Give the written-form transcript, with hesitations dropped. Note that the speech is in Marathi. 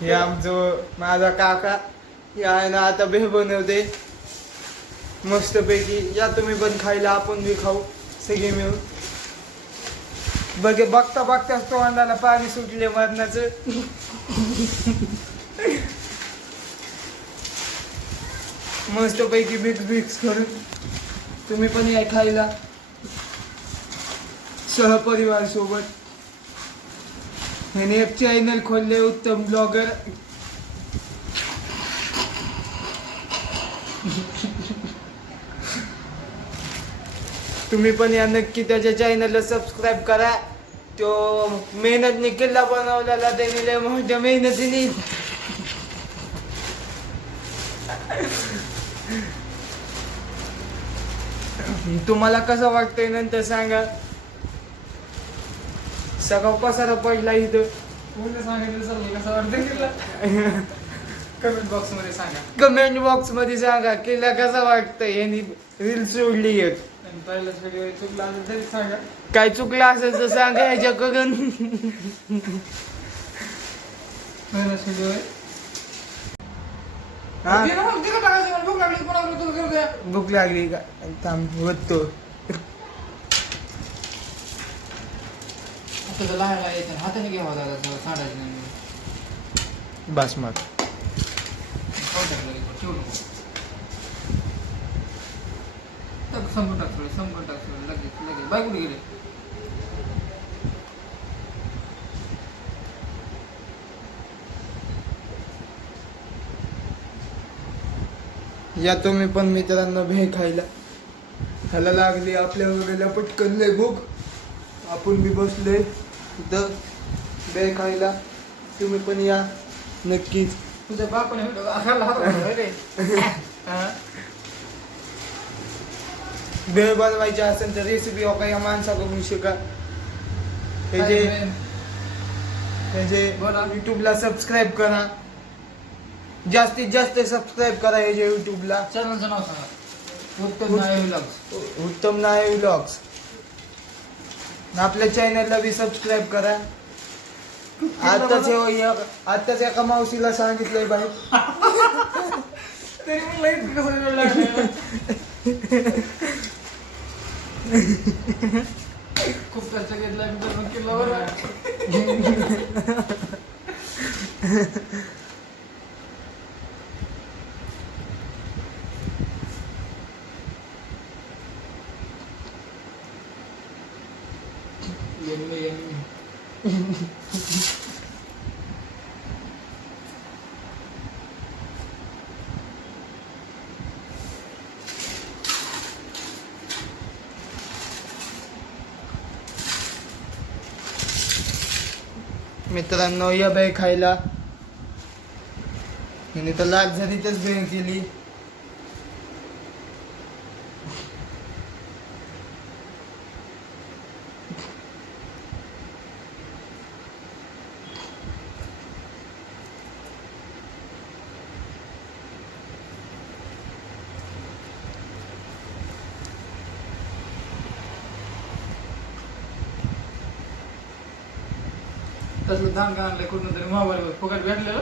हे आमचं माझा काका हे आहे ना आता भेळ बनवते मस्तपैकी. या तुम्ही पण खायला, आपण बी खाऊ सगळे मिळून. बघे बघता बघताच तोंडाला पाणी सुटले मरणाचं. मस्तपैकी मिक्स करून तुम्ही पण या खायला सहपरिवार सोबत. ह्याने एक चॅनल खोलले उत्तम ब्लॉगर. तुम्ही पण या नक्की त्याच्या चॅनलला सबस्क्राईब करा. तो मेहनतने किल्ला बनवलेला त्याने लय मोठ्या मेहनतीने. तुम्हाला कसं वाटतंय नंतर सांगा. सगळं पसारा पडला इथं. कसं वाटतं किल्ला कमेंट बॉक्स मध्ये सांगा. कमेंट बॉक्स मध्ये सांगा किल्ला कसा वाटतंय. यांनी रील सोडली एक. पहिलाच व्हिडिओ चुकला असेल तरी सांगा. काय चुकलं असेल तर सांगा ह्याच्याकडून. पहिलाच व्हिडिओ हा भूक लागली कोणाला तू करू द्या. भूक लागली का थांब होतो. आता तर लहान यायचं हाताने घ्यावा दादा सांडायचं नाही. बस मग संपून टाकतो लगेच बाय कुठे गेले. या तुम्ही पण मित्रांनो भेळ खायला. ह्याला लागली आपल्या वगैरे पटकन लय भूक. आपण बी बसलोय इथं भेळ खायला. तुम्ही पण या नक्कीच. तुझ्या बापाने व्हिडिओ आखायला हवा रे. भेळ बनवायची असेल तर रेसिपी का या माणसाकडून शिका. त्याचे युट्यूबला सबस्क्राईब करा. जास्तीत जास्त सबस्क्राईब करा याच्या युट्यूबला. चॅनलचं नाव सांगा. उत्तम नाळे व्लॉग्स. उत्तम नाळे व्लॉग्स. आपल्या चॅनलला बी सबस्क्राईब करा. आताच एका मावशीला सांगितलंय बाहेर. तरी मला इतकं कसं वेळ लागला. खूप खर्च घेतला मी किल्ल्यावर. मित्रांनो या भेळ खायला. हिने तर लालझरीतच भेळ केली. तसलं धान का आणलं कुठून तरी मोबाईलवर फुकट भेटलेलं.